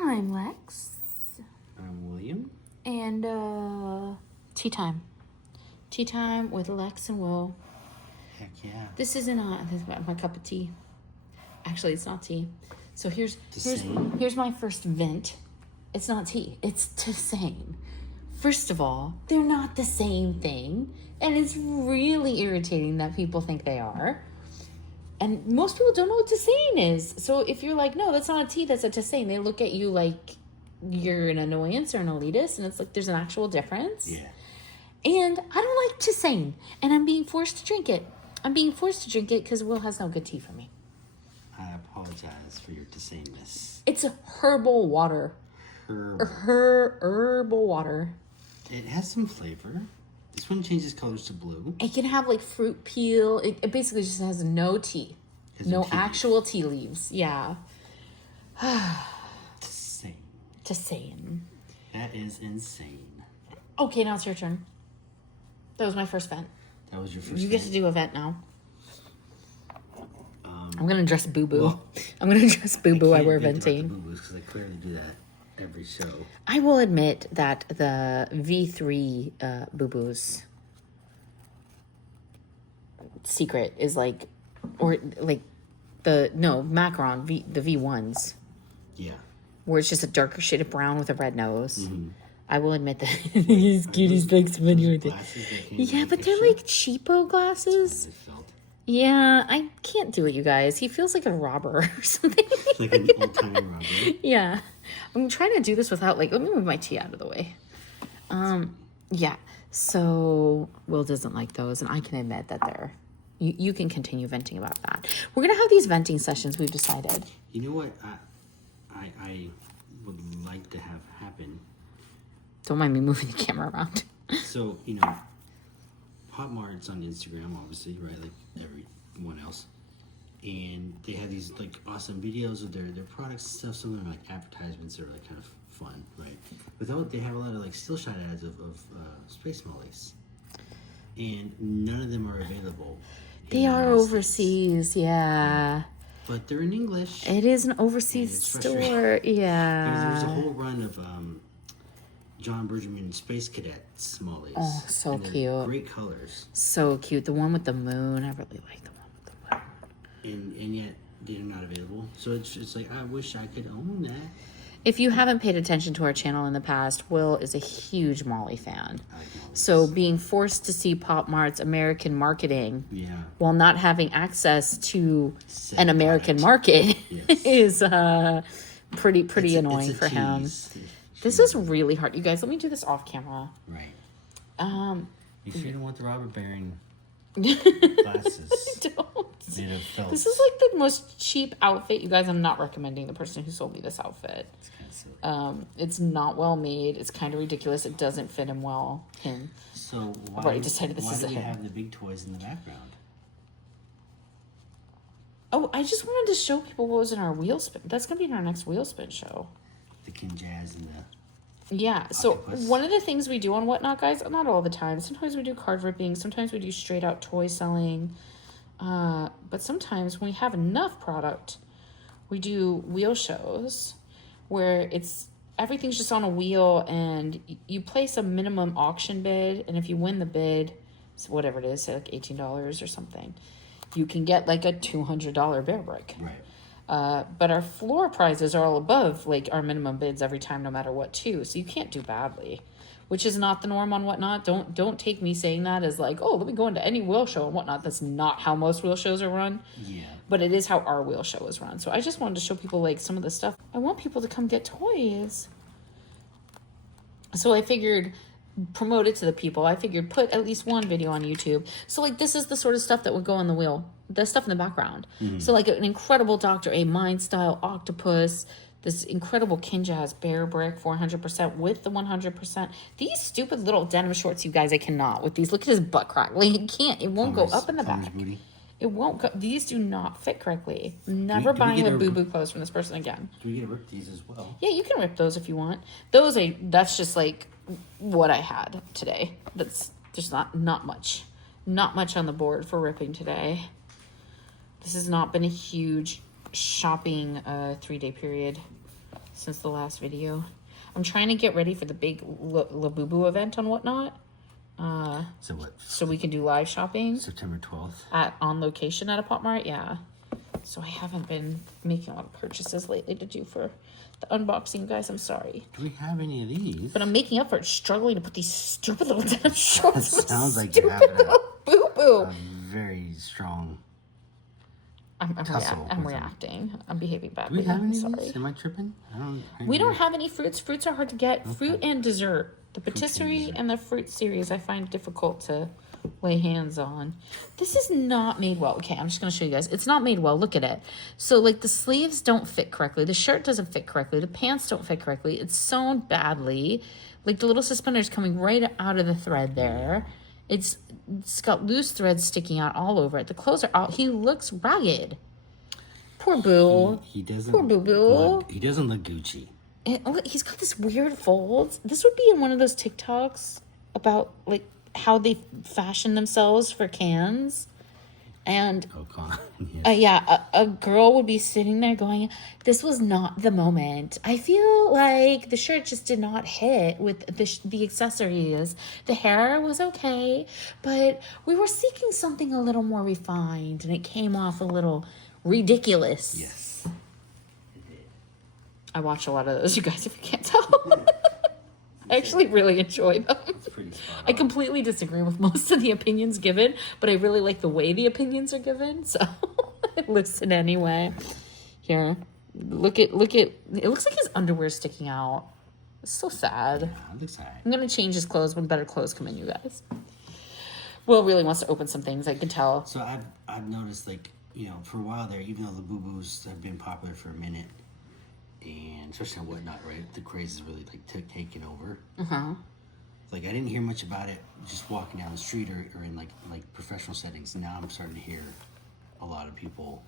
I'm Lex. I'm William. And tea time. Tea time with Lex and Will. Heck yeah. This isn't this is my cup of tea. Actually, it's not tea. So here's my first vent. It's not tea. It's the same. First of all, they're not the same thing. And it's really irritating that people think they are. And most people don't know what Tisane is. So if you're like, no, that's not a tea, that's a Tisane, they look at you like you're an annoyance or an elitist. And it's like, there's an actual difference. Yeah. And I don't like Tisane. And I'm being forced to drink it. I'm being forced to drink it because Will has no good tea for me. I apologize for your Tisaneness. It's a herbal water. Herbal water. It has some flavor. This one changes colors to blue. It can have like fruit peel. It basically just has no tea. No actual tea leaves. Yeah. Tisane. That is insane. Okay, now it's your turn. That was my first vent. That was your first You vent? get to do a vent now. I'm going to address Boo-Boo. Well, I'm going to address Boo-Boo while we're venting. Boo-Boos because I clearly do that every show. I will admit that the V3 Boo-Boos secret is like, or like Macaron, the V1s. Yeah. Where it's just a darker shade of brown with a red nose. Mm-hmm. I will admit that he's cute. He's like spinning. Yeah, but they're like cheapo glasses. Yeah, I can't do it, you guys. He feels like a robber or something. Like an old-timey robber. Yeah. I'm trying to do this without, like, let me move my tea out of the way. Yeah. So, Will doesn't like those, and I can admit that they're... You can continue venting about that. We're going to have these venting sessions, we've decided. You know what I would like to have happen? Don't mind me moving the camera around. So, Pop Mart's on Instagram, obviously, right? Like everyone else. And they have these, like, awesome videos of their products and stuff. Some of them are, like, advertisements that are, like, kind of fun, right? But they have a lot of, like, still shot ads of Space Mollies. And none of them are available. They are overseas, yeah. But they're in English. It is an overseas store, yeah. There's a whole run of John Bergerman Space Cadet Smallies. Oh, so cute. Great colors. So cute. The one with the moon. I really like the one with the moon. And yet they're not available. So it's like, I wish I could own that. If you haven't paid attention to our channel in the past, Will is a huge Molly fan. So being forced to see Pop Mart's American marketing while not having access to an American market is pretty annoying for him. This is really hard. You guys, let me do this off camera. Right. You sure don't want the robber baron glasses. Don't. Made of felt. This is like the most cheap outfit. You guys, I'm not recommending the person who sold me this outfit. It's kind of silly. It's not well made. It's kind of ridiculous. It doesn't fit him well. So why, I've already decided this why is do a you him. have the big toys in the background? Oh, I just wanted to show people what was in our wheel spin. That's going to be in our next wheel spin show. The Kinjaz and the... Yeah, so octopus. One of the things we do on Whatnot, guys, not all the time. Sometimes we do card ripping. Sometimes we do straight out toy selling. But sometimes when we have enough product, we do wheel shows where everything's just on a wheel and you place a minimum auction bid. And if you win the bid, so whatever it is, say like $18 or something, you can get like a $200 bear brick. Right. But our floor prizes are all above like our minimum bids every time, no matter what, too. So you can't do badly, which is not the norm on Whatnot. Don't take me saying that as like, oh, let me go into any wheel show and Whatnot. That's not how most wheel shows are run. Yeah. But it is how our wheel show is run. So I just wanted to show people like some of the stuff. I want people to come get toys. So I figured promote it to the people. I figured put at least one video on YouTube. So like this is the sort of stuff that would go on the wheel. The stuff in the background. Mm-hmm. So like an incredible Dr. A Mind Style octopus, this incredible Kinjaz bear brick, 400% with the 100%. These stupid little denim shorts, you guys, I cannot with these. Look at his butt crack. Like it can't. It won't go up in the back. Booty. It won't go. These do not fit correctly. Never buying a Boo-Boo clothes from this person again. Do we get to rip these as well? Yeah, you can rip those if you want. That's just like what I had today. That's just not much. Not much on the board for ripping today. This has not been a huge shopping 3-day period. since the last video. I'm trying to get ready for the big Labubu event on Whatnot. So what? So we can do live shopping. September 12th. On location at a Pop Mart, yeah. So I haven't been making a lot of purchases lately to do for the unboxing, guys. I'm sorry. Do we have any of these? But I'm making up for it, struggling to put these stupid little denim shorts. That sounds like stupid you're having little boo-boo. a very strong I'm tussle. reacting. I'm behaving Do badly. we have any I'm of these? Am I tripping? We don't have any fruits. Fruits are hard to get. Okay. Fruit and dessert. The patisserie and the fruit series I find difficult to lay hands on. This is not made well. Okay, I'm just going to show you guys. It's not made well. Look at it. So, like, the sleeves don't fit correctly. The shirt doesn't fit correctly. The pants don't fit correctly. It's sewn badly. Like, the little suspenders coming right out of the thread there. It's got loose threads sticking out all over it. The clothes are out. He looks ragged. Poor Boo. He doesn't. Poor Boo Boo. He doesn't look Gucci. And look, he's got this weird folds. This would be in one of those TikToks about like how they fashion themselves for cans. And a girl would be sitting there going, this was not the moment. I feel like the shirt just did not hit with the accessories. The hair was okay, but we were seeking something a little more refined, and it came off a little ridiculous. Yes. I watch a lot of those, you guys, if you can't tell. I actually really enjoy them. It's pretty spot on. I completely disagree with most of the opinions given, but I really like the way the opinions are given, so I listen anyway. Here, look at, it looks like his underwear's sticking out. It's so sad. Yeah, it looks sad. I'm going to change his clothes when better clothes come in, you guys. Will really wants to open some things, I can tell. So I've noticed, like, you know, for a while there, even though the Boo-Boos have been popular for a minute, and especially on Whatnot, right? The craze is really like taken over. Like I didn't hear much about it just walking down the street or in like professional settings. Now I'm starting to hear a lot of people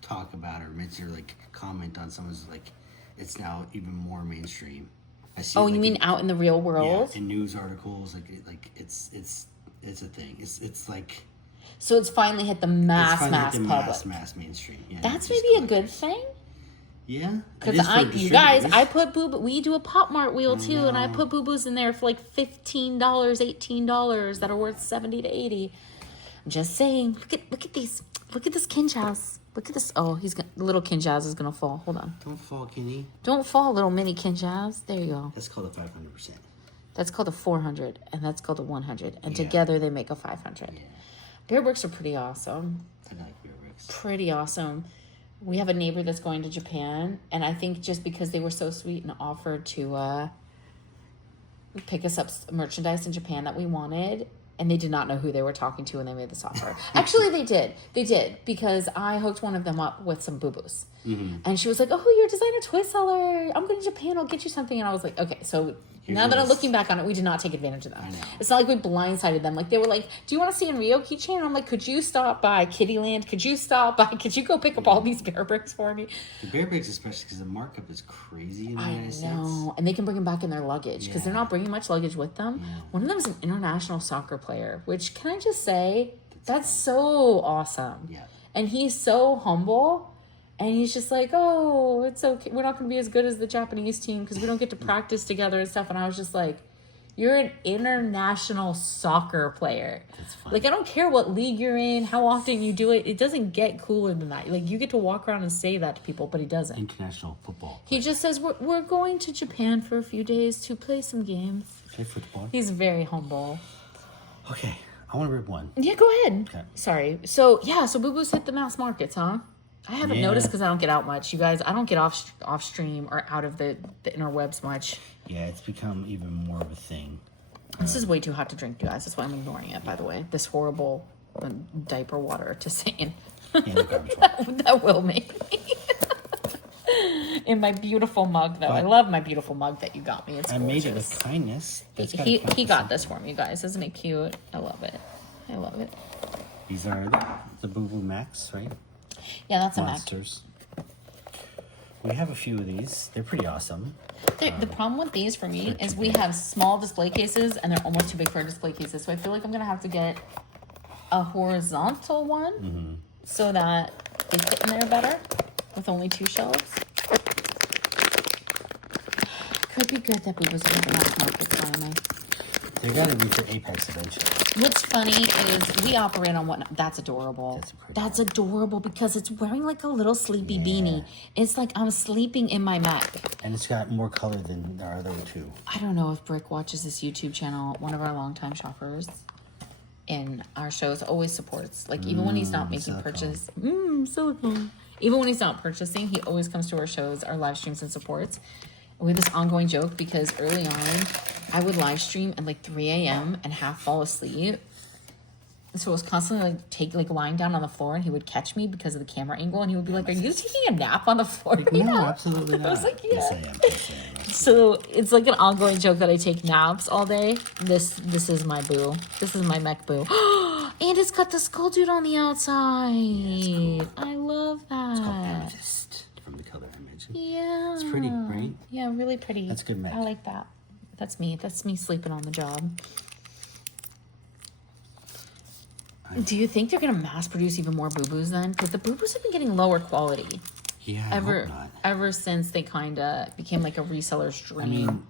talk about it or mention or like comment on someone's like it's now even more mainstream. I see. Oh, you mean out in the real world? Yeah, in news articles, like it's a thing. It's like. So it's finally hit the mass public. Mass mainstream. Yeah, that's maybe a good thing. Yeah, because you guys, I put we do a Pop Mart wheel too, and I put boo-boos in there for like $15, $18 that are worth $70 to $80. I'm just saying, look at these, look at this Kinjaz, look at this. Oh, little Kinjaz is gonna fall. Hold on. Don't fall, Kenny. Don't fall, little mini Kinjaz. There you go. That's called a 500%. That's called a 400, and that's called a 100, and together they make a 500. Yeah. Bear bricks are pretty awesome. I like bear bricks. Pretty awesome. We have a neighbor that's going to Japan, and I think just because they were so sweet and offered to pick us up merchandise in Japan that we wanted, and they did not know who they were talking to when they made this offer. Actually, they did. They did, because I hooked one of them up with some boo-boos. And she was like, oh, you're a designer toy seller. I'm going to Japan. I'll get you something. And I was like, okay, so now that I'm looking back on it, we did not take advantage of that. It's not like we blindsided them. Like, they were like, do you want to see in Rio keychain? And I'm like, could you stop by Kittyland? Could you stop by? Could you go pick up all these bear bricks for me? The bear bricks, especially because the markup is crazy in the United States. I know. And they can bring them back in their luggage because they're not bringing much luggage with them. Yeah. One of them is an international soccer player, which, can I just say, that's so awesome. Yeah. And he's so humble. And he's just like, oh, it's okay. We're not going to be as good as the Japanese team because we don't get to practice together and stuff. And I was just like, you're an international soccer player. That's funny. Like, I don't care what league you're in, how often you do it. It doesn't get cooler than that. Like, you get to walk around and say that to people, but he doesn't. International football player. He just says, we're going to Japan for a few days to play some games. Play football. He's very humble. Okay, I want to rip one. Yeah, go ahead. Okay. Sorry. So Boo-Boos hit the mass markets, huh? I haven't noticed because I don't get out much. You guys, I don't get off stream or out of the interwebs much. Yeah, it's become even more of a thing. This is way too hot to drink, you guys. That's why I'm ignoring it, by the way. This horrible diaper water to Satan. Yeah, garbage water. That will make me. In my beautiful mug, though. I love my beautiful mug that you got me. It's gorgeous. I made it with kindness. He got this for me, you guys. Isn't it cute? I love it. I love it. These are the Boo-Boo Max, right? Yeah, that's Monsters. A Mac. We have a few of these. They're pretty awesome. The problem with these for me is we have small display cases and they're almost too big for our display cases. So I feel like I'm going to have to get a horizontal one so that they fit in there better with only 2 shelves. Could be good that Boo was in the mass market finally. They gotta be for Apex eventually. What's funny is we operate on Whatnot. That's adorable. That's adorable because it's wearing like a little sleepy beanie. It's like I'm sleeping in my M.ek. And it's got more color than our other two. I don't know if Brick watches this YouTube channel. One of our longtime shoppers in our shows always supports. Like even when he's not making purchase. Silicone. Even when he's not purchasing, he always comes to our shows, our live streams, and supports. We have this ongoing joke because early on, I would live stream at like 3 a.m. and half fall asleep. So I was constantly like lying down on the floor, and he would catch me because of the camera angle, and he would be like, "Are you taking a nap on the floor?" Right no, now? Absolutely not. I was like, "Yeah." Yes, I am. Yes, I am. So it's like an ongoing joke that I take naps all day. This is my boo. This is my M.ek boo. And it's got the skull dude on the outside. Yeah, cool. I love that. It's called Amethyst from the color I mentioned. Yeah. It's pretty, right? Yeah, really pretty. That's good M.ek. I like that. That's me. That's me sleeping on the job. Do you think they're going to mass produce even more boo-boos then? Because the boo-boos have been getting lower quality. Yeah, I hope not. Ever since they kind of became like a reseller's dream. I mean,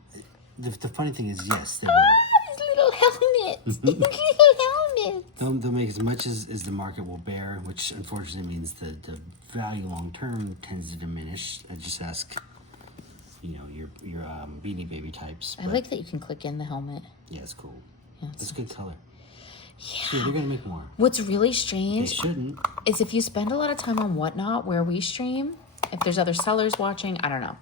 the funny thing is, yes, they will. These little helmets. These little helmets. They'll make as much as the market will bear, which unfortunately means the value long term tends to diminish. I just ask, you know, your Beanie Baby types. I like that you can click in the helmet. Yeah, it's cool. Yeah, it's a good color. Yeah. They're gonna make more. What's really strange They shouldn't. is if you spend a lot of time on Whatnot where we stream, if there's other sellers watching, I don't know.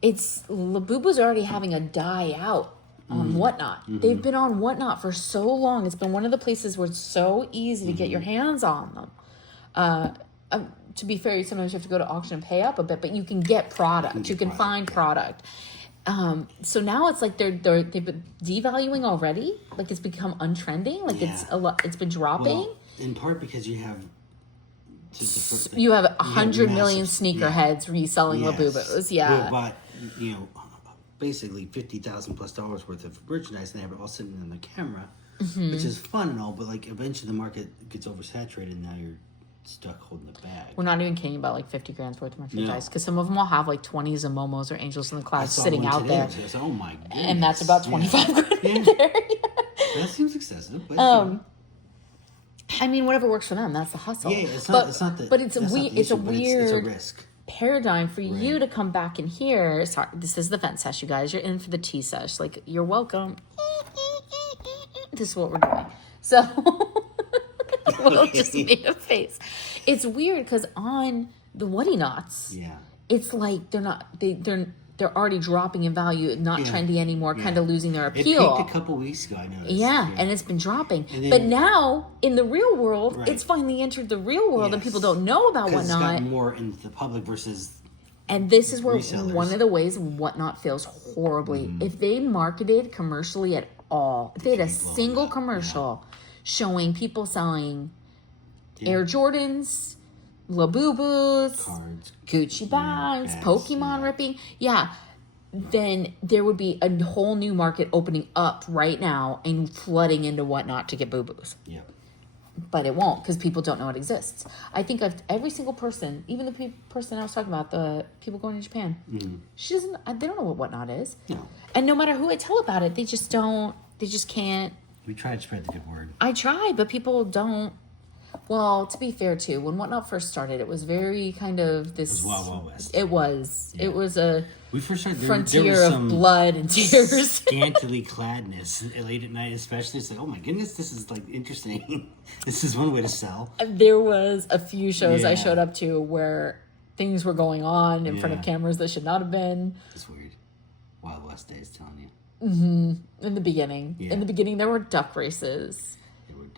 It's Labubu's already having a die out on Whatnot. Mm-hmm. They've been on Whatnot for so long. It's been one of the places where it's so easy to get your hands on them. To be fair, sometimes you have to go to auction and pay up a bit, but you can get product. You can find product. So now it's like they've been devaluing already. Like it's become untrending. Like it's been dropping. Well, in part because you have you have 100 million sneakerheads reselling Labubus. Yeah. Who bought, you know, basically $50,000+ worth of merchandise, and they have it all sitting in the camera, which is fun and all. But like eventually the market gets oversaturated, and now you're stuck holding the bag. We're not even kidding about like 50 grand's worth of merchandise because some of them will have like 20s and Momos or Angels in the Clouds sitting out there. Said, oh my goodness. And that's about 25 grand there. That seems excessive. But I mean, whatever works for them. That's the hustle. Yeah, it's a weird risk. Paradigm for you to come back in here. Sorry, this is the vent sesh, you guys. You're in for the tea sesh. Like, you're welcome. This is what we're doing. So, Will just made a face. It's weird because on the Whatnots, it's like they're already dropping in value, not trendy anymore, kind of losing their appeal. It peaked a couple weeks ago, I noticed. Yeah, and it's been dropping. But now, in the real world, it's finally entered the real world, and people don't know about Whatnot. It's gotten more into the public versus And this is where resellers. One of the ways Whatnot fails horribly. If they marketed commercially at all, if they had a single commercial showing people selling Air Jordans, Labubus, cards, Gucci bags, Pokemon ripping, then there would be a whole new market opening up right now and flooding into Whatnot to get boo-boos. Yeah. But it won't because people don't know it exists. I think of every single person, even the person I was talking about, the people going to Japan, they don't know what Whatnot is. No. And no matter who I tell about it, they just can't. We try to spread the good word. I try, but people don't. Well, to be fair, too, when Whatnot first started, it was very kind of this... It was Wild West. It was. Yeah. It was a we first started, frontier of blood and tears. Scantily cladness late at night, especially. It's like, oh my goodness, this is like interesting. This is one way to sell. There was a few shows I showed up to where things were going on in front of cameras that should not have been. It's weird. Wild West days, telling you. Mm-hmm. In the beginning. Yeah. In the beginning, there were duck races.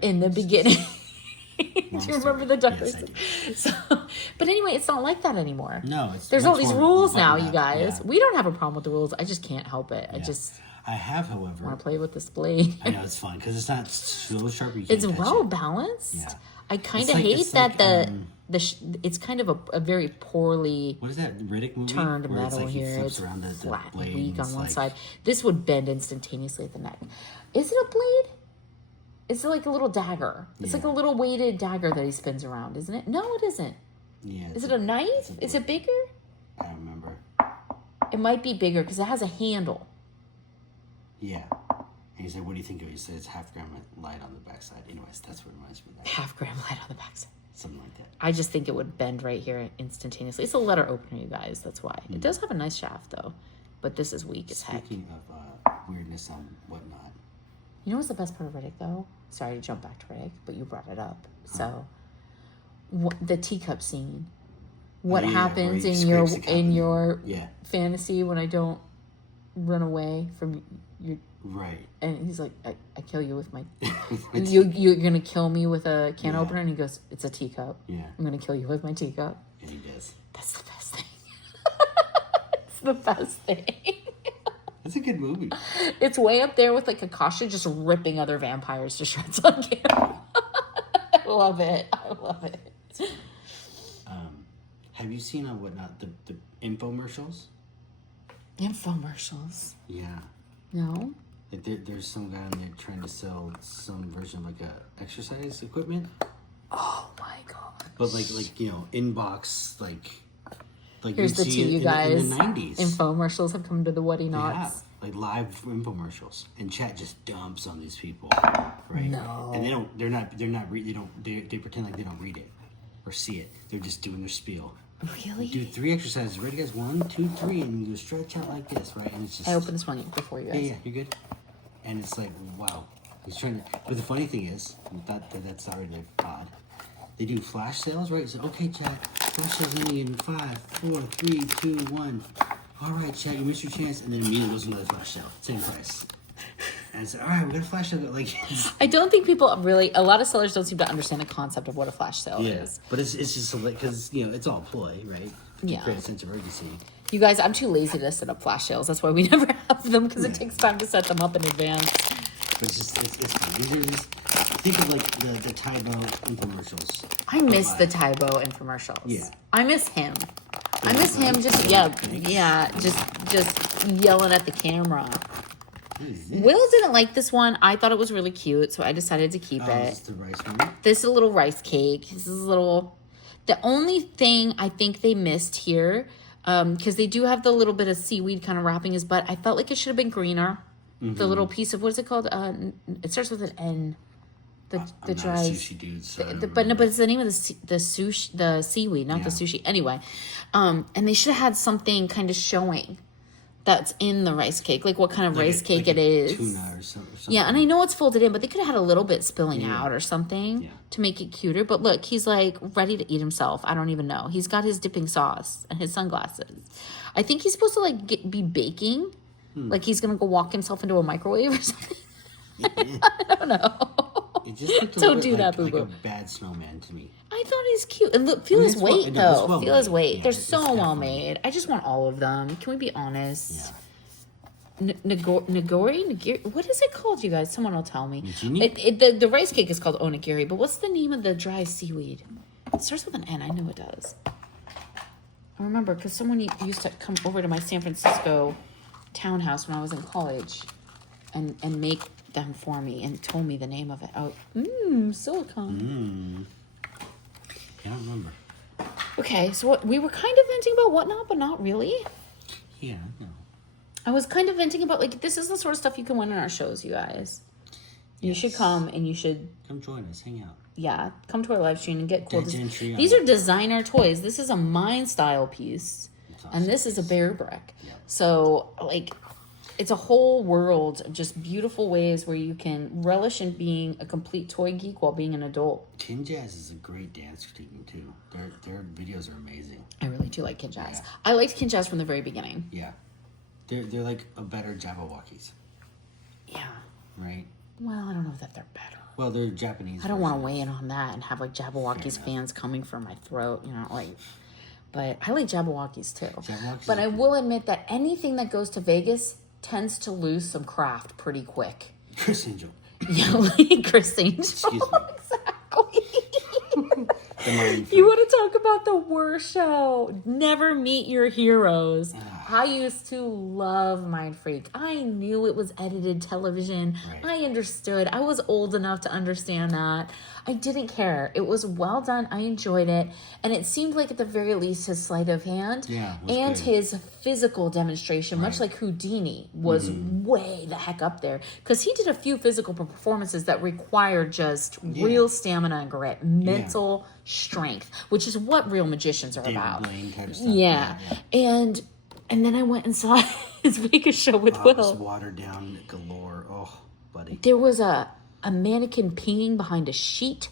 In the beginning. Do you remember the duck races? So, but anyway, it's not like that anymore. No, it's there's all these rules now, you guys. Yeah. We don't have a problem with the rules. I just can't help it. I have, however, want to play with this blade. I know it's fun because it's not so sharp. It's well balanced. Yeah. I kind of hate that it's kind of a very poorly what is that Riddick movie turned metal here. It's around the flat blade and weak on one side. This would bend instantaneously at the neck. Is it a blade? It's like a little dagger. It's like a little weighted dagger that he spins around, isn't it? No, it isn't. Yeah. Is it a knife? Is it bigger? I don't remember. It might be bigger because it has a handle. Yeah. And he said, what do you think of it? He said it's half gram light on the backside. Anyways, that's what reminds me of that. Half gram light on the backside. Something like that. I just think it would bend right here instantaneously. It's a letter opener, you guys. That's why. It does have a nice shaft, though. But this is weak as heck. Speaking of weirdness on Whatnot. You know what's the best part of Riddick, though? Sorry to jump back to Riddick, but you brought it up. So, the teacup scene. What happens in your fantasy when I don't run away from your... Right. And he's like, I kill you with my... you're going to kill me with a can opener? And he goes, it's a teacup. Yeah. I'm going to kill you with my teacup. And he does. That's the best thing. It's the best thing. It's a good movie. It's way up there with like Akasha just ripping other vampires to shreds on camera. I love it. Have you seen on Whatnot the infomercials? Infomercials? Yeah. No? Like there's some guy on there trying to sell some version of like a exercise equipment. Oh my god! But like Unbox like here's the tea, you guys. In the 90s. Infomercials have come to the Whatnots. Like live infomercials, and chat just dumps on these people, right? No. And they pretend like they don't read it or see it. They're just doing their spiel. Really? Do 3 exercises. Ready, guys? 1, 2, 3, and you stretch out like this, right? And it's just. I opened this one before you guys. Yeah, you're good. And it's like, wow, he's trying to. But the funny thing is, that's already odd. They do flash sales, right? So okay, chat, flash sales ending in 5, 4, 3, 2, 1. All right, chat, you missed your chance, and then immediately goes another flash sale, same price. And it's all right, we're gonna flash sale. Like, I don't think people really. A lot of sellers don't seem to understand the concept of what a flash sale is. But it's just because it's all ploy, right? To create a sense of urgency. You guys, I'm too lazy to set up flash sales. That's why we never have them because it takes time to set them up in advance. But it's fun. These are just think of like the Tybo infomercials. I miss the Tybo infomercials. Yeah, I miss him. I miss him just yelling at the camera. Will didn't like this one. I thought it was really cute, so I decided to keep it. This is the rice one? This is a little rice cake. This is a little... The only thing I think they missed here, because they do have the little bit of seaweed kind of wrapping his butt, I felt like it should have been greener. Mm-hmm. The little piece of... What is it called? It starts with an N. The dry... I'm not a sushi dude, so but it's the name of the seaweed, not the sushi. Anyway, and they should have had something kind of showing that's in the rice cake, like what kind of rice cake it is. Tuna or something. Yeah, and I know it's folded in, but they could have had a little bit spilling out or something to make it cuter. But look, he's like ready to eat himself. I don't even know. He's got his dipping sauce and his sunglasses. I think he's supposed to be baking. Like he's gonna go walk himself into a microwave or something. I don't know. It just looked Don't do that, like Boo a bad snowman to me. I thought he's cute. And look, feel his weight, though. Feel his weight. Yeah, They're so well made. I just want all of them. Can we be honest? Yeah. Nigori? What is it called, you guys? Someone will tell me. Nigiri? The rice cake is called onigiri, but what's the name of the dry seaweed? It starts with an N. I know it does. I remember because someone used to come over to my San Francisco townhouse when I was in college and make them for me and told me the name of it. Oh, silicone. I don't remember. Okay, so we were kind of venting about Whatnot, but not really. Yeah, no. I was kind of venting about, this is the sort of stuff you can win in our shows, you guys. You should come and you should... Come join us, hang out. Yeah, come to our live stream and get cool. These are designer toys. This is a mine style piece. Awesome. And this is a bear brick. Yeah. So, it's a whole world of just beautiful ways where you can relish in being a complete toy geek while being an adult. Kinjaz is a great dance team too. Their videos are amazing. I really do like Kinjaz. Yeah. I liked Kinjaz from the very beginning. Yeah. They're like a better Jabberwockies. Yeah. Right? Well, I don't know that they're better. Well, they're Japanese. I don't want to weigh in on that and have Jabberwockies fans coming for my throat, but I like Jabberwockies too. But I will admit that anything that goes to Vegas tends to lose some craft pretty quick. Chris Angel. Yeah, Chris Angel. Excuse me. Exactly. You want to talk about the worst show? Never Meet Your Heroes. I used to love Mind Freak. I knew it was edited television. Right. I understood. I was old enough to understand that. I didn't care. It was well done. I enjoyed it. And it seemed like at the very least his sleight of hand and good. his physical demonstration, much like Houdini, was way the heck up there. Because he did a few physical performances that required just real stamina and grit, mental strength, which is what real magicians are about. Blaine type stuff. Yeah. And then I went and saw his Vegas show with It Will. was watered down galore. Oh, buddy. There was a mannequin peeing behind a sheet.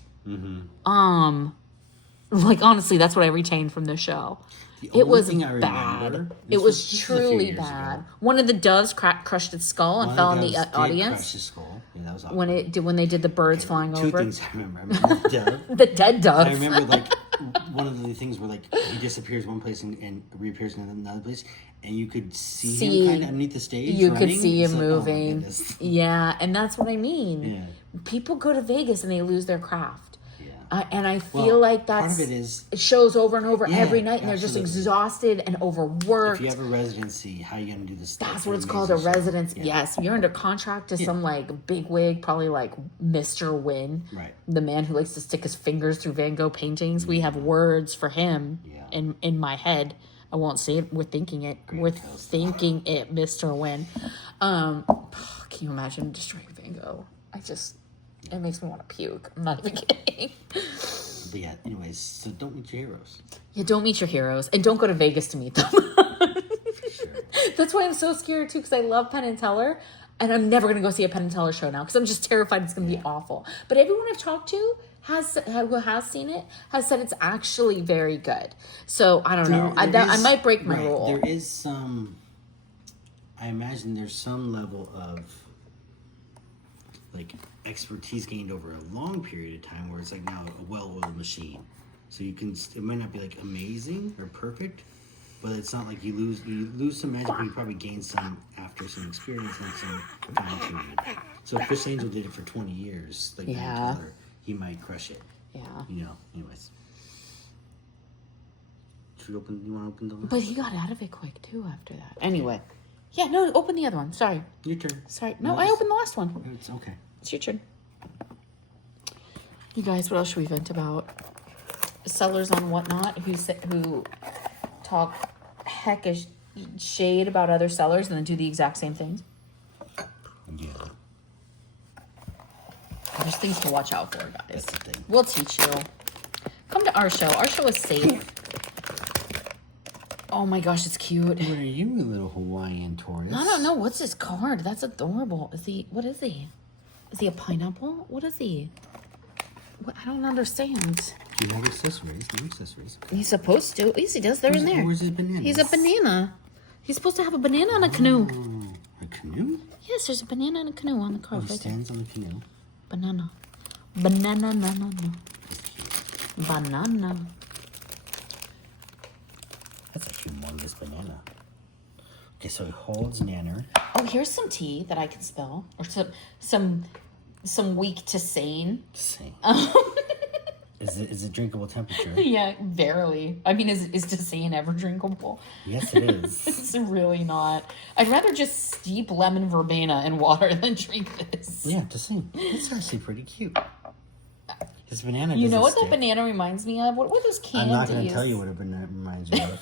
Like, honestly, that's what I retained from the show. It was bad. It was truly bad. One of the doves crushed its skull and fell in the audience. Crushed his skull. Yeah, that was awful. When they did the birds flying Two over. things I remember. I remember the dove. The dead dove. I remember like one of the things where like he disappears one place and reappears in another place, and you could see him kind of underneath the stage. You running. could see him It's moving. Like, Yeah, and that's what I mean. Yeah. People go to Vegas and they lose their craft. Yeah. And I feel like that's part of it is it shows over and over every night, and they're absolutely. just exhausted and overworked. If you have a residency, how are you gonna do this? That's what it's called, a residency. Yes, you're under contract to some like big wig, probably like Mr. Wynn, Right. the man who likes to stick his fingers through Van Gogh paintings. We have words for him in my head. I won't say it. We're thinking it. Thinking it, Mr. Wynn. Can you imagine destroying Van Gogh? It makes me want to puke. I'm not even kidding. But yeah, anyways, so don't meet your heroes. Yeah, don't meet your heroes. And don't go to Vegas to meet them. Sure. That's why I'm so scared, too, because I love Penn and Teller. And I'm never going to go see a Penn and Teller show now because I'm just terrified it's going to be awful. But everyone I've talked to who has seen it has said it's actually very good. So, I don't know. I might break my rule. There is some... I imagine there's some level of like expertise gained over a long period of time where it's like now a well-oiled machine. So you can, it might not be like amazing or perfect, but it's not like you lose some magic, but you probably gain some after some experience and some fine-tuning. So if Chris Angel did it for 20 years, like Tyler, he might crush it. Yeah. You know, anyways. Should we open, you want to open the last? But he got out of it quick too after that. Anyway. Yeah, no, open the other one. Sorry. Your turn. Sorry. No, I opened the last one. It's okay. It's your turn. You guys, what else should we vent about? Sellers on Whatnot who talk heckish shade about other sellers and then do the exact same things. Yeah. There's things to watch out for, guys. That's the thing. We'll teach you. Come to our show. Our show is safe. Oh my gosh, it's cute. What are you, little Hawaiian tourist? I don't know. What's this card? That's adorable. What is he? Is he a pineapple? What is he? What? I don't understand. Do you have accessories? No accessories. He's supposed to. Yes, he does. They're in there. Where's his banana? He's a banana. He's supposed to have a banana on a canoe. Oh, a canoe? Yes, there's a banana and a canoe on the card. He stands on the canoe. Banana. Banana, no, no, no. Banana. That's a humongous banana. Okay, so he holds Nanner. Oh, here's some tea that I can spell. Or some weak to sane. Sane. Is it drinkable temperature? Yeah, barely. I mean, is Tisane ever drinkable? Yes, it is. It's really not. I'd rather just steep lemon verbena in water than drink this. Yeah, Tisane. It's actually pretty cute. His banana. You know what stick. that banana reminds me of? What were those candies? I'm not going to tell you what a banana reminds me of.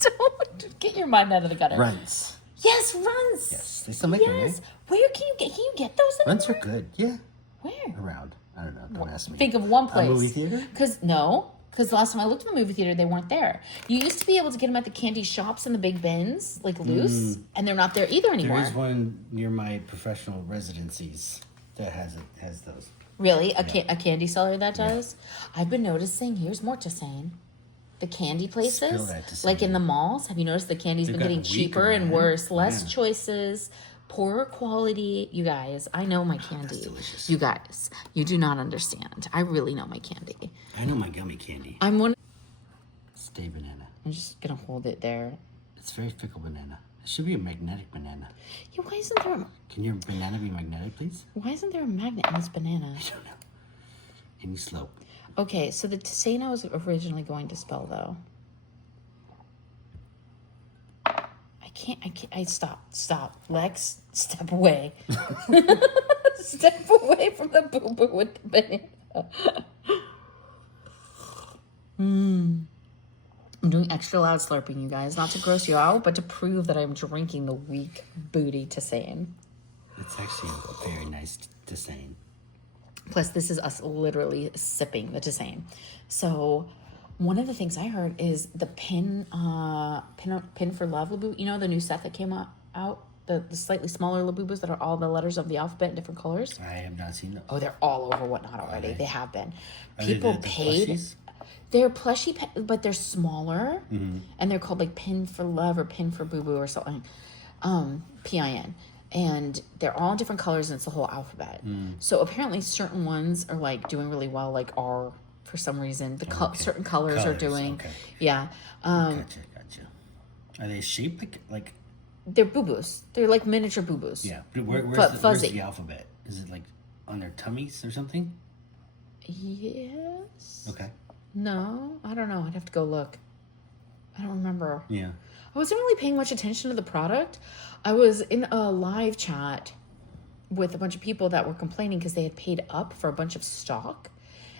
Don't get your mind out of the gutter. Runts. Yes, runts. Yes, they still make them, right? Where can you get those? Runts are good. Yeah. Where? Around. I don't know. Don't ask me. Think of one place. A movie theater? Because the last time I looked in the movie theater, they weren't there. You used to be able to get them at the candy shops in the big bins, like loose, and they're not there either anymore. There is one near my professional residencies that has those. Really? A candy seller that does? I've been noticing, here's more to saying, the candy places, like in the malls, have you noticed the candy's been getting cheaper and worse? Less choices, poorer quality. You guys, I know my candy. That's delicious. You guys, you do not understand. I really know my candy. I know my gummy candy. Stay banana. I'm just going to hold it there. It's very fickle banana. It should be a magnetic banana. Yeah, why isn't there Can your banana be magnetic, please? Why isn't there a magnet in this banana? I don't know. Any slope. Okay, so the Tisane I was originally going to spell, though. I stop. Lex, step away. Step away from the boo-boo with the banana. I'm doing extra loud slurping, you guys. Not to gross you out, but to prove that I'm drinking the weak booty Tisane. It's actually a very nice Tisane. Plus, this is us literally sipping the Tisane. So, one of the things I heard is the pin for Love Labubu. You know the new set that came out? The slightly smaller Labubus that are all the letters of the alphabet in different colors? I have not seen them. Oh, they're all over Whatnot already. Okay. They have been. Are People they the paid. plushies? They're plushy, but they're smaller. And they're called like Pin for Love or Pin for Boo Boo or something. PIN. And they're all different colors and it's the whole alphabet. So apparently certain ones are like doing really well, like R for some reason. Certain colors are doing. Okay. Yeah. Gotcha. Are they shaped like they're boo-boos. They're like miniature boo-boos. Yeah. But where's the alphabet? Is it like on their tummies or something? Yes. Okay. No, I don't know. I'd have to go look. I don't remember. Yeah. I wasn't really paying much attention to the product. I was in a live chat with a bunch of people that were complaining because they had paid up for a bunch of stock.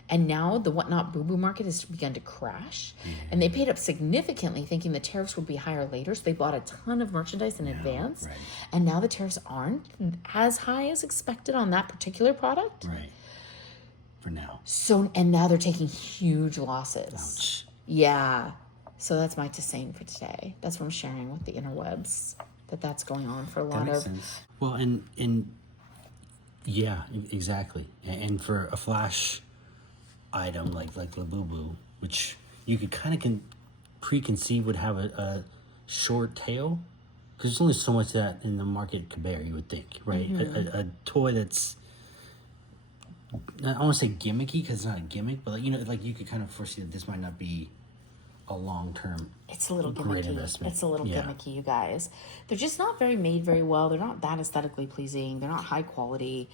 And now the Whatnot Boo Boo market has begun to crash. Yeah. And they paid up significantly thinking the tariffs would be higher later. So they bought a ton of merchandise in advance. Right. And now the tariffs aren't as high as expected on that particular product. Right. For now. So, and now they're taking huge losses. Ouch. Yeah. So that's my Tisane for today. That's what I'm sharing with the interwebs. That's going on for a lot of... sense. Well, and yeah, exactly. And for a flash item like Labubu, which you could kind of preconceive would have a short tail, because there's only so much that in the market could bear, you would think, right? A toy that's, I don't want to say gimmicky because it's not a gimmick, but like you could kind of foresee that this might not be a long-term. It's a little great gimmicky. Investment. It's a little gimmicky, you guys. They're just not made very well. They're not that aesthetically pleasing. They're not high quality.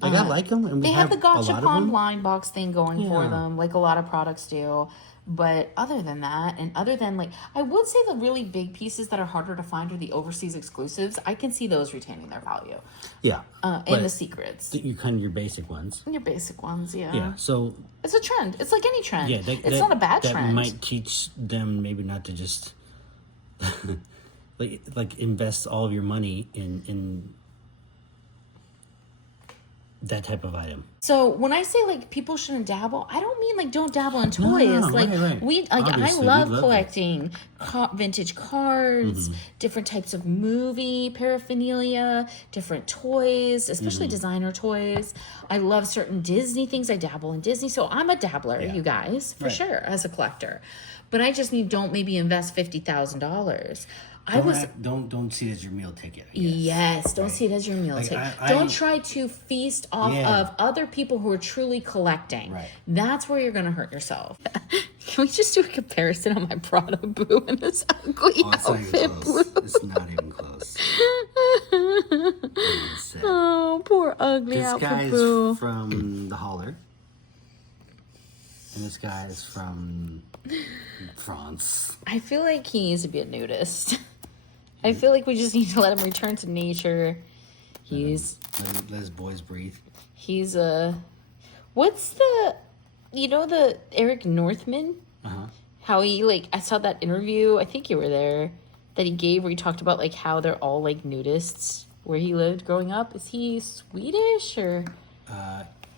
Like, I like them. And they have the Gachapon line box thing going for them, like a lot of products do. But other than that, and other than like, I would say the really big pieces that are harder to find are the overseas exclusives. I can see those retaining their value. Yeah. And the secrets. Your basic ones. Your basic ones, yeah. Yeah, so... It's a trend. It's like any trend. Yeah, it's not a bad trend. That might teach them maybe not to just... like invest all of your money in that type of item. So when I say like people shouldn't dabble, I don't mean like don't dabble in toys. No, like right. I love collecting vintage cards, different types of movie paraphernalia, different toys, especially designer toys. I love certain Disney things. I dabble in Disney, so I'm a dabbler, you guys, for sure, as a collector. But I just don't maybe invest $50,000. Don't see it as your meal ticket. Yes, don't see it as your meal ticket. Don't try to feast off of other people who are truly collecting. Right. That's where you're going to hurt yourself. Can we just do a comparison on my Prada Boo and this ugly outfit blue? It's not even close. Oh, poor ugly outfit Boo. This guy's from the Holler. And this guy is from France. I feel like he needs to be a nudist. I feel like we just need to let him return to nature. Let his boys breathe. He's what's the Eric Northman? How he I saw that interview, I think you were there, that he gave where he talked about like how they're all like nudists where he lived growing up. Is he Swedish or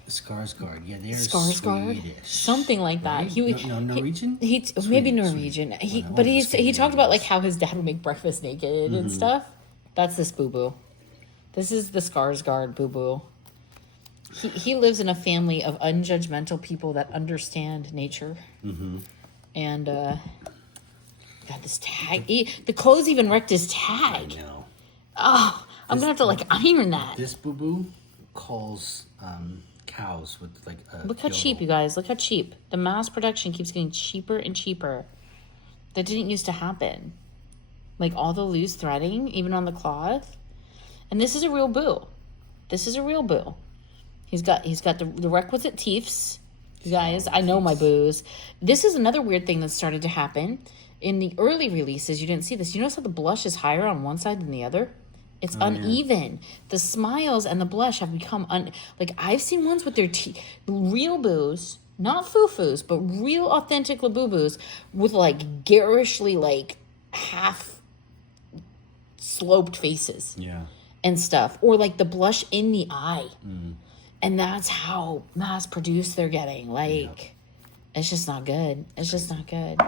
Skarsgård, yeah, they're Swedish, something like that. Right? Norwegian. Maybe Norwegian. He talked about like how his dad would make breakfast naked and stuff. That's this Boo Boo. This is the Skarsgård Boo Boo. He lives in a family of unjudgmental people that understand nature. And got this tag. The clothes even wrecked his tag. I know. Oh, I'm gonna have to iron that. This Boo Boo calls cows with look how cheap, you guys. Look how cheap. The mass production keeps getting cheaper and cheaper. That didn't used to happen. Like all the loose threading, even on the cloth. And this is a real Boo. This is a real Boo. He's got the requisite teeths. You guys, I know my booze. This is another weird thing that started to happen. In the early releases, you didn't see this. You notice how the blush is higher on one side than the other? It's uneven. Yeah. The smiles and the blush have become like I've seen ones with their real booze, not foo-foos, but real authentic Labubus with like garishly like half sloped faces. Yeah. And stuff. Or like the blush in the eye. And that's how mass produced they're getting. Like it's just not good. It's just not good.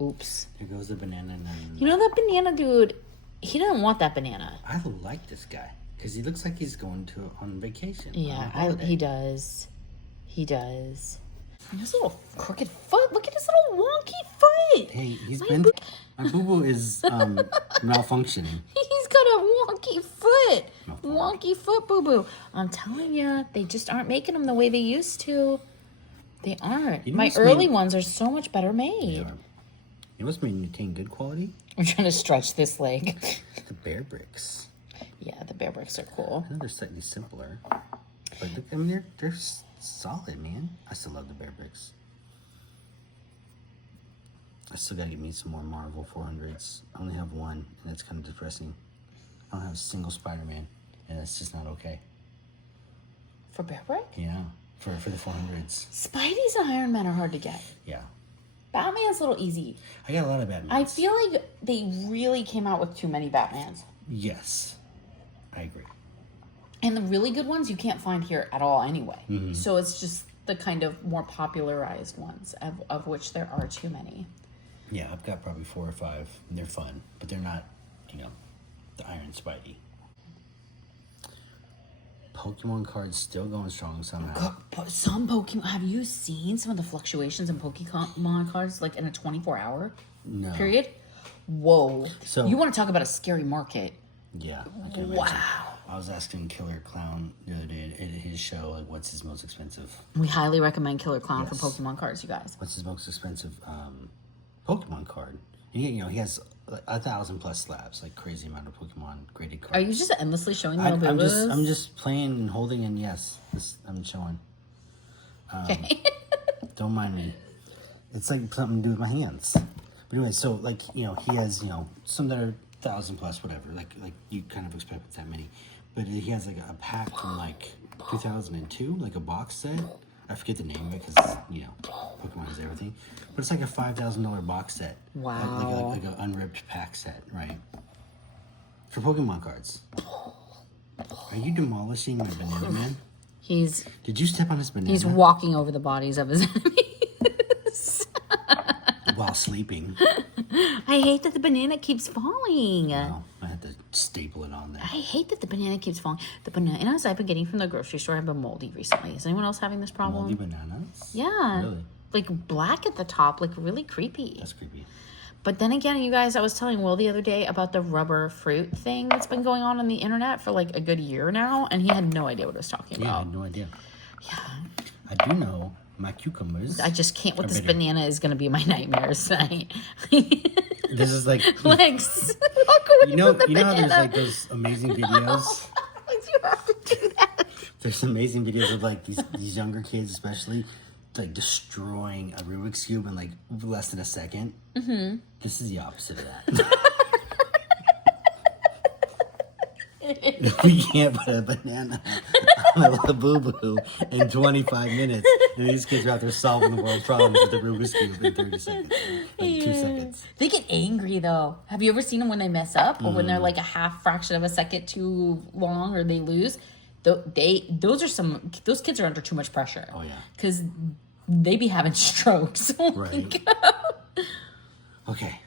Oops. Here goes the banana. You know that banana dude, he doesn't want that banana. I like this guy because he looks like he's going on vacation. Yeah, he does. He does. And his little crooked foot. Look at his little wonky foot. Hey, my boo-boo is malfunctioning. He's got a wonky foot. Wonky foot boo-boo. I'm telling you, they just aren't making them the way they used to. They aren't. My early ones are so much better made. You must maintain good quality. I'm trying to stretch this leg. The bear bricks. Yeah, the bear bricks are cool. I know they're slightly simpler, but I mean they're solid, man. I still love the bear bricks. I still gotta get me some more Marvel 400s. I only have one, and it's kind of depressing. I don't have a single Spider-Man, and that's just not okay. For bear brick? Yeah, for the 400s. Spidey's and Iron Man are hard to get. Yeah. Batman's a little easy. I got a lot of Batmans. I feel like they really came out with too many Batmans. Yes, I agree. And the really good ones you can't find here at all anyway. So it's just the kind of more popularized ones, of which there are too many. Yeah, I've got probably 4 or 5, and they're fun, but they're not, the Iron Spidey. Pokemon cards still going strong somehow. Some Pokemon, have you seen some of the fluctuations in Pokemon cards, like in a 24-hour period? Whoa. So you want to talk about a scary market? Yeah. I can imagine. Wow. I was asking Killer Clown the other day at his show, like, what's his most expensive? We highly recommend Killer Clown for Pokemon cards, you guys. What's his most expensive Pokemon card? And he has 1,000+ slabs, like crazy amount of Pokemon graded cards. Are you just endlessly showing me I'm just playing and holding, and yes, I'm showing. Okay. Don't mind me. It's like something to do with my hands. But anyway, so like he has some that are 1,000+, whatever. Like you kind of expect with that many, but he has like a pack from like 2002, like a box set. I forget the name of it because Pokemon is everything. But it's like a $5,000 box set. Wow. Like an unripped pack set, right? For Pokemon cards. Are you demolishing my banana man? Did you step on his banana? He's walking over the bodies of his enemies. While sleeping. I hate that the banana keeps falling. No, I had to staple it on there. I hate that the banana keeps falling. The bananas I've been getting from the grocery store have been moldy recently. Is anyone else having this problem? Moldy bananas? Yeah. Really? Like black at the top, like really creepy. That's creepy. But then again, you guys, I was telling Will the other day about the rubber fruit thing that's been going on the internet for like a good year now, and he had no idea what I was talking about. Yeah, I had no idea. Yeah. I do know my cucumbers. I just can't with this banana is going to be my nightmares tonight. This is like... Lex, walk away you know from the banana. How there's like those amazing videos? You have to do that. There's amazing videos of like these younger kids especially like destroying a Rubik's Cube in like less than a second. Mm-hmm. This is the opposite of that. We can't put a banana on a Labubu in 25 minutes, and these kids are out there solving the world's problems with the Rubik's Cube in 30 seconds. Like 2 seconds. They get angry though. Have you ever seen them when they mess up, or when they're like a half fraction of a second too long, or they lose? Those kids are under too much pressure. Oh yeah. Because they be having strokes. Right. Okay.